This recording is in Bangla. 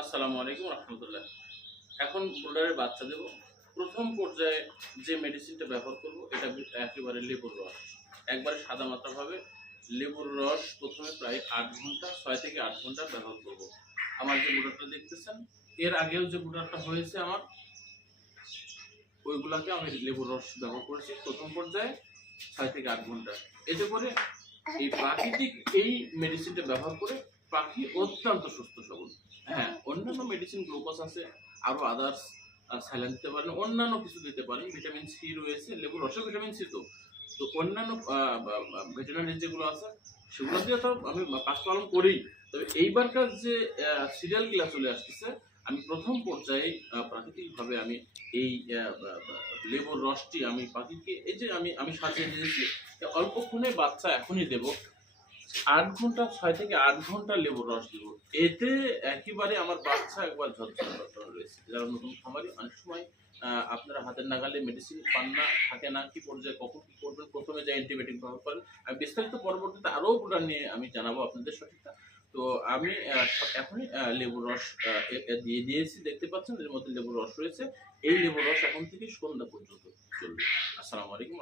আসসালামু আলাইকুম রহমতুল্লাহ। এখন ব্রয়লারের বাচ্চা দেব। প্রথম পর্যায়ে যে মেডিসিনটা ব্যবহার করব এটা একেবারে লেবুর রস। একবারে সাদামাটাভাবে লেবুর রস প্রথমে প্রায় ৮ ঘন্টা ৬ থেকে ৮ ঘন্টা ব্যবহার করব। আমার যে ব্রয়লারটা দেখতেছেন, এর আগেও যে ব্রয়লারটা হয়েছে আমার, ওইগুলাকে আমি লেবুর রস ব্যবহার করেছি প্রথম পর্যায়ে ৬ থেকে ৮ ঘন্টা। এতে করে এই প্রাকৃতিক এই মেডিসিনটা ব্যবহার করে পাখি অত্যন্ত সুস্থ সবল। হ্যাঁ, অন্যান্য মেডিসিন গ্লুকোজ আছে, আরো আদার্স স্যালাইন দিতে পারেন, অন্যান্য কিছু দিতে পারেন। ভিটামিন সি রয়েছে, লেবুর রসে ভিটামিন সি তো। তো অন্যান্য ভেটেরিনারি যেগুলো আছে সেগুলো দিয়ে তো আমি কাজ পালন করি। তবে এইবারকার যে সিরিয়াল গুলা চলে আসতেছে, আমি প্রথম পর্যায়ে প্রাকৃতিকভাবে আমি এই লেবুর রসটি আমি পাখিকে এই যে আমি আমি সাজিয়ে দিয়েছি, অল্পক্ষণে বাচ্চা এখনই দেব। ৮ ঘন্টা ৬ থেকে ৮ ঘন্টা লেবুর রস দিব। এতে একেবারে আমার বাচ্চা একবার ঝরঝরে রয়েছে। যারা নতুন খামারি অনেক সময় আপনারা হাতের নাগালে মেডিসিন পান না, থাকে না, কি পর্যায়ে কখন কি করবেন, প্রথমে যে অ্যান্টিবায়োটিক ব্যবহার করেন। আমি বিস্তারিত পরবর্তীতে আরো প্রোডাক্ট নিয়ে আমি জানাবো আপনাদের সঠিকটা। তো আমি এখনই লেবুর রস দিয়ে দিয়েছি, দেখতে পাচ্ছেন এর মধ্যে লেবুর রস রয়েছে। এই লেবুর রস এখন থেকে সন্ধ্যা পর্যন্ত চলবে। আসসালামু আলাইকুম।